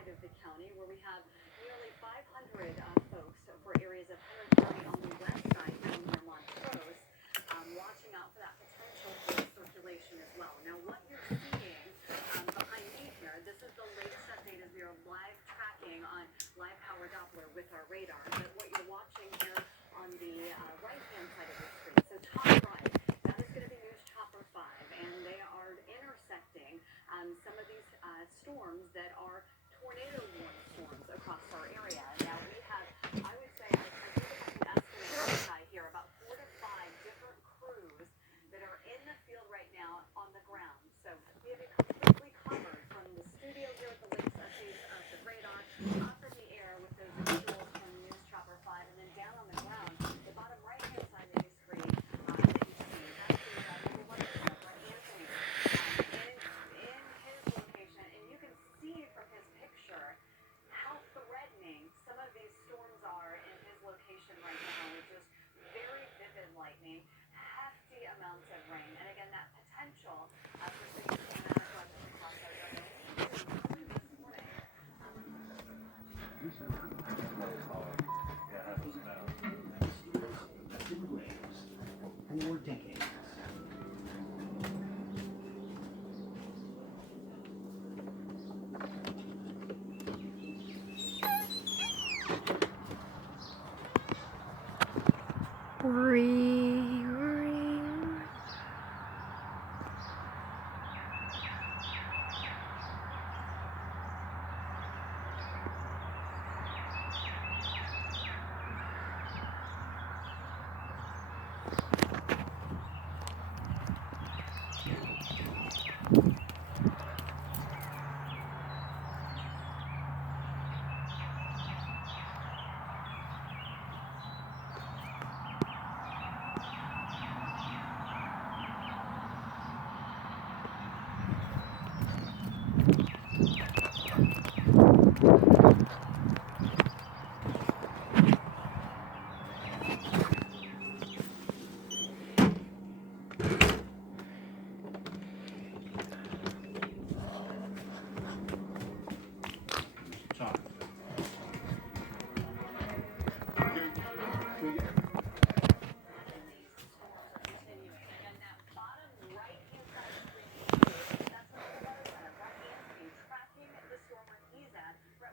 side of the county where we have nearly 500 folks for areas of Henry County on the west side down near Montrose, watching out for that potential for circulation as well. Now, what you're seeing behind me here, this is the latest update as we are live tracking on live power Doppler with our radar. But what you're watching here on the right-hand side of the screen, so top right, that is going to be News Chopper 5, and they are intersecting some of these storms that are tornado-warned storms across our area. Now, we have, I would say, I think if I can estimate here, about 4 to 5 different crews that are in the field right now on the ground. So we have it completely covered from the studio here at the latest updates of the radar, up in the air with those visuals from News Chopper 5, and then down on the ground, the bottom right-hand side of the screen that you see, that's the number one camera, Anthony, in his location, and you can see from his picture how threatening some of these storms are in his location right now, with just very vivid lightning, hefty amounts of rain, and again, that potential for significant amount of flooding across our area. This morning, For decades.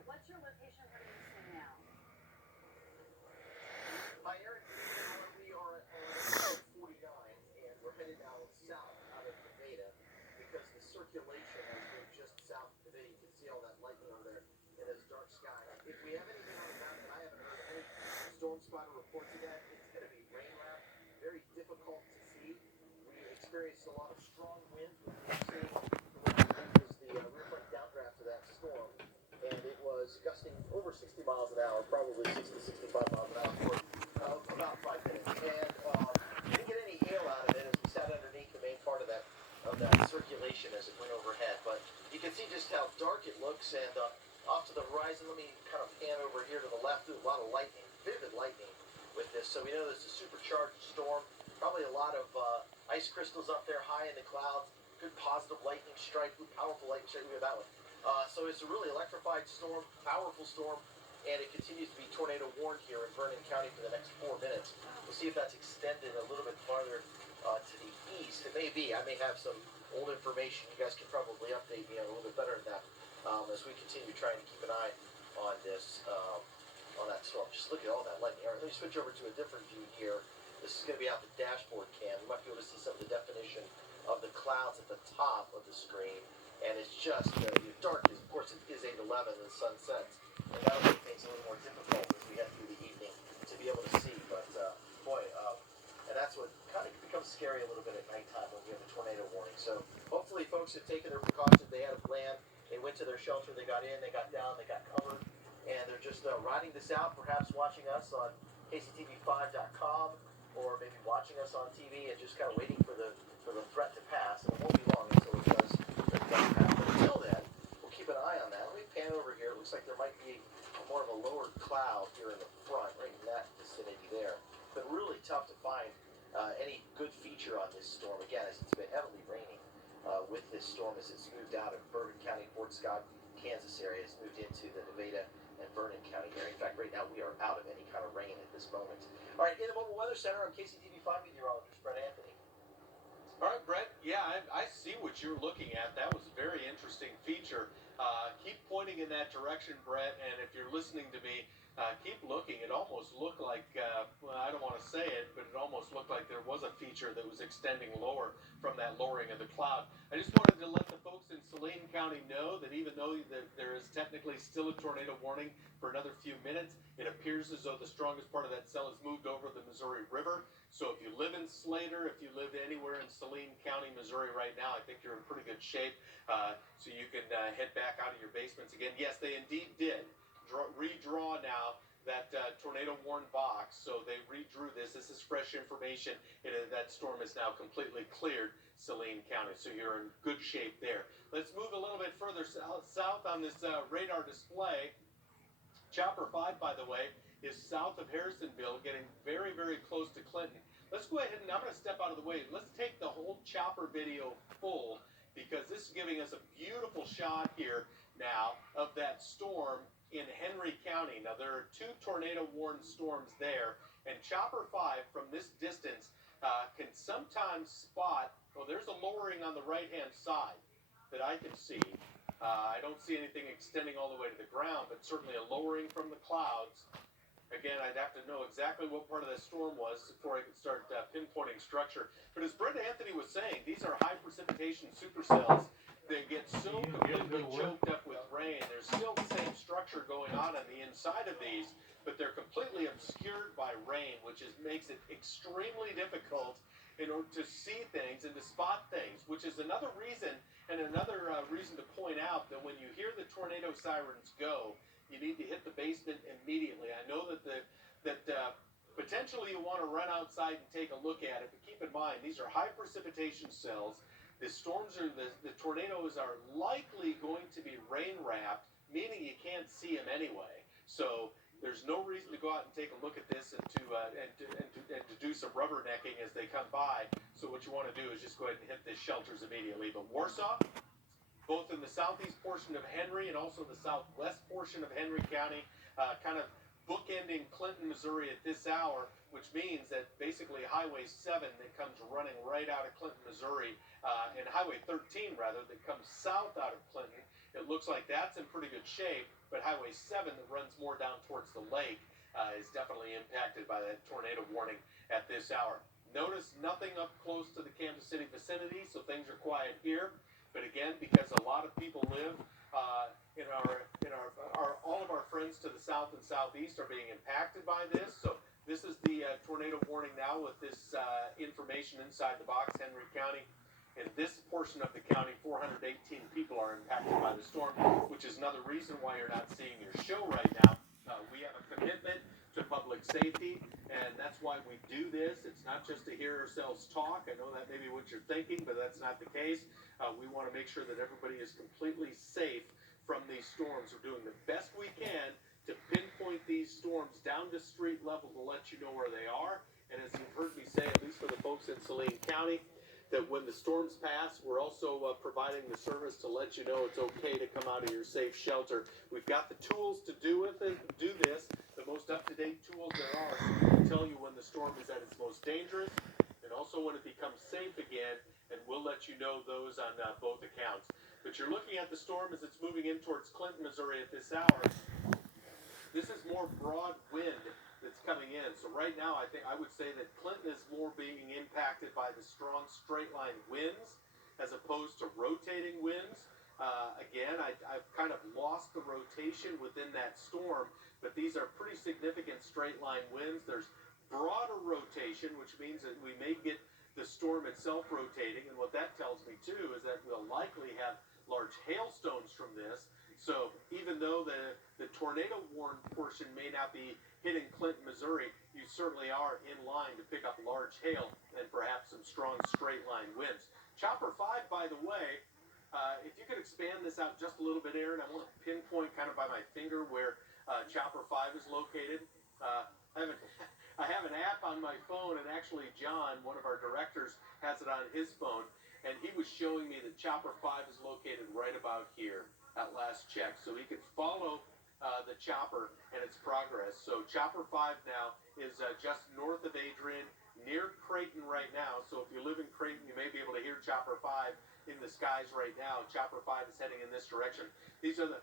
what's your location? What are you seeing now? Hi, Eric. We are at 49, and we're headed now south out of Nevada because the circulation has been just south of Nevada. You can see all that lightning over there in this dark sky. If we have anything on the map, and I haven't heard any storm spotter reports of that, it's going to be rain wrap, very difficult to see. We experienced a lot of strong winds with the seeing was the rear front downdraft of that storm, and it was gusting over 60 miles an hour, probably 60 to 65 miles an hour for about 5 minutes. And didn't get any hail out of it as we sat underneath the main part of that circulation as it went overhead. But you can see just how dark it looks, and off to the horizon, let me kind of pan over here to the left. There's a lot of lightning, vivid lightning with this. So we know this is a supercharged storm. Probably a lot of ice crystals up there high in the clouds. Good positive lightning strike, good powerful lightning strike. Look at that one. So it's a really electrified storm, powerful storm, and it continues to be tornado warned here in Vernon County for the next 4 minutes. We'll see if that's extended a little bit farther to the east. It may be. I may have some old information. You guys can probably update me on a little bit better than that as we continue trying to keep an eye on this, on that storm. Just look at all that lightning. All right, let me switch over to a different view here. This is going to be out the dashboard cam. You might be able to see some of the definition of the clouds at the top of the screen. And it's just dark. Of course, it is 8:11 and the sun sets. And that'll make things a little more difficult as we head through the evening to be able to see. But, boy, and that's what kind of becomes scary a little bit at nighttime when we have a tornado warning. So hopefully folks have taken their precautions. They had a plan. They went to their shelter. They got in. They got down. They got covered. And they're just riding this out, perhaps watching us on KCTV5.com or maybe watching us on TV and just kind of waiting for the threat to pass. And it won't be long until it does pass. But until then, we'll keep an eye on that. Let me pan over here. It looks like there might be more of a lower cloud here in the front, right in that vicinity there. But really tough to find any good feature on this storm. Again, as it's been heavily raining with this storm as it's moved out of Bourbon County, Fort Scott, Kansas area. It's moved into All right, in the Mobile Weather Center, I'm KCTV5 meteorologist Brett Anthony. All right, Brett. Yeah, I see what you're looking at. That was a very interesting feature. Keep pointing in that direction, Brett. And if you're listening to me, keep looking. It almost looked like, well, I don't want to say it, but it almost looked like there was a feature that was extending lower from that lowering of the cloud. I just wanted to let the folks in Saline County know that even though there is technically still a tornado warning for another few minutes, it appears as though the strongest part of that cell has moved over the Missouri River. So if you live in Slater, if you live anywhere in Saline County, Missouri right now, I think you're in pretty good shape. So you can head back out of your basements again. Yes, they indeed did redraw now that tornado warn box. So they redrew this. This is fresh information. That storm is now completely cleared Saline County. So you're in good shape there. Let's move a little bit further south on this radar display. Chopper 5, by the way, is south of Harrisonville, getting very, very close to Clinton. Let's go ahead and I'm going to step out of the way. Let's take the whole chopper video full because this is giving us a beautiful shot here now of that storm in Henry County. Now, there are two tornado-warned storms there, and Chopper 5 from this distance can sometimes spot, well, there's a lowering on the right-hand side that I can see. I don't see anything extending all the way to the ground, but certainly a lowering from the clouds. Again, I'd have to know exactly what part of that storm was before I could start pinpointing structure. But as Brett Anthony was saying, these are high precipitation supercells. They get so completely choked up with rain. There's still the same structure going on the inside of these, but they're completely obscured by rain, which makes it extremely difficult in order to see things and to spot things, which is another reason reason to point out that when you hear the tornado sirens go, you need to hit the basement immediately. I know that potentially you want to run outside and take a look at it, but keep in mind these are high precipitation cells. The tornadoes are likely going to be rain wrapped, meaning you can't see them anyway. So there's no reason to go out and take a look at this and to do some rubbernecking as they come by. So what you want to do is just go ahead and hit the shelters immediately. But Warsaw, both in the southeast portion of Henry and also the southwest portion of Henry County, kind of bookending Clinton, Missouri at this hour, which means that basically Highway 7 that comes running right out of Clinton, Missouri, and Highway 13, rather, that comes south out of Clinton, it looks like that's in pretty good shape, but Highway 7 that runs more down towards the lake is definitely impacted by that tornado warning at this hour. Notice nothing up close to the Kansas City vicinity, so things are quiet here. But again, because a lot of people live all of our friends to the south and southeast are being impacted by this. So this is the tornado warning now with this information inside the box, Henry County. In this portion of the county, 418 people are impacted by the storm, which is another reason why you're not seeing your show right now. We have a commitment to public safety, and that's why we do this. It's not just to hear ourselves talk. I know that may be what you're thinking, but that's not the case. We want to make sure that everybody is completely safe from these storms. We're doing the best we can to pinpoint these storms down to street level to let you know where they are. And as you've heard me say, at least for the folks in Saline County, that when the storms pass, we're also providing the service to let you know it's okay to come out of your safe shelter. We've got the tools to do this, the most up-to-date tools there are, so we can tell you when the storm is at its most dangerous, and also when it becomes safe again, and we'll let you know those on both accounts. But you're looking at the storm as it's moving in towards Clinton, Missouri at this hour. This is more broad wind that's coming in. So right now, I would say that Clinton is more being impacted by the strong straight line winds as opposed to rotating winds. Again, I've kind of lost the rotation within that storm, but these are pretty significant straight line winds. There's broader rotation, which means that we may get the storm itself rotating, and what that tells me too is that we'll likely have large hailstones from this. So even though the tornado warned portion may not be hitting Clinton, Missouri, you certainly are in line to pick up large hail and perhaps some strong straight line winds. Chopper 5, by the way, if you could expand this out just a little bit, Aaron, I want to pinpoint kind of by my finger where Chopper 5 is located. I have an app on my phone, and actually John, one of our directors, has it on his phone, and he was showing me that Chopper 5 is located right about here at last check. So he could follow the chopper and its progress. So Chopper 5 now is just north of Adrian, near Creighton right now. So if you live in Creighton, you may be able to hear Chopper 5 in the skies right now. Chopper 5 is heading in this direction. These are the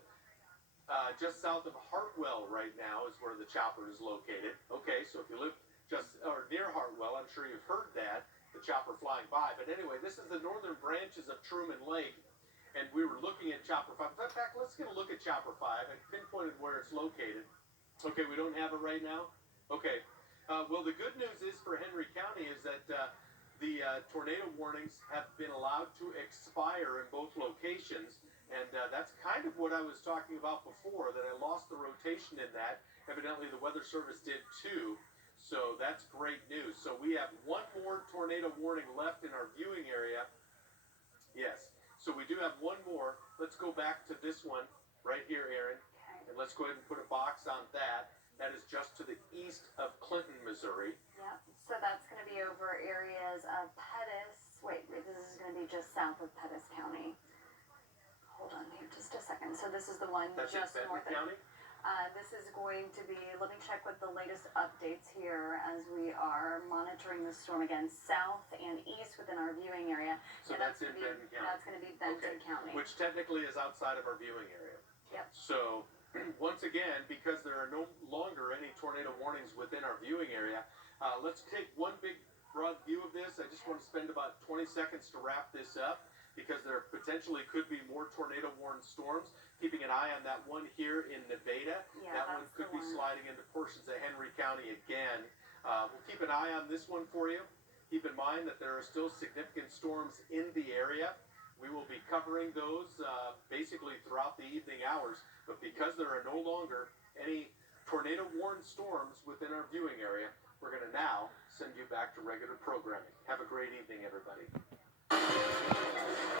just south of Hartwell right now is where the chopper is located. Okay, so if you live just or near Hartwell, I'm sure you've heard that, the chopper flying by. But anyway, this is the northern branches of Truman Lake, and we were looking at Chopper 5. In fact, let's get a look at Chopper 5. I pinpointed where it's located. Okay, we don't have it right now? Okay. Well, the good news is for Henry County is that the tornado warnings have been allowed to expire in both locations. And that's kind of what I was talking about before, that I lost the rotation in that. Evidently, the Weather Service did too. So that's great news. So we have one more tornado warning left in our viewing area. Yes. So we do have one more. Let's go back to this one right here, Aaron. Okay. And let's go ahead and put a box on that. That is just to the east of Clinton, Missouri. Yep. So that's going to be over areas of Pettis. Wait, this is going to be just south of Pettis County. Hold on here just a second. So this is the one That's just in north Benton of. County? This is going to be, let me check with the latest updates here as we are monitoring the storm again, south and east within our viewing area. So Yeah, that's in gonna Benton County. That's going to be Benton Okay. County. Which technically is outside of our viewing area. Yep. So, once again, because there are no longer any tornado warnings within our viewing area, let's take one big broad view of this. I just want to spend about 20 seconds to wrap this up, because there potentially could be more tornado warned storms. Keeping an eye on that one here in Nevada. Yeah, that one that's could the be one. sliding into portions of Henry County again. We'll keep an eye on this one for you. Keep in mind that there are still significant storms in the area. We will be covering those basically throughout the evening hours. But because there are no longer any tornado warned storms within our viewing area, we're going to now send you back to regular programming. Have a great evening, everybody.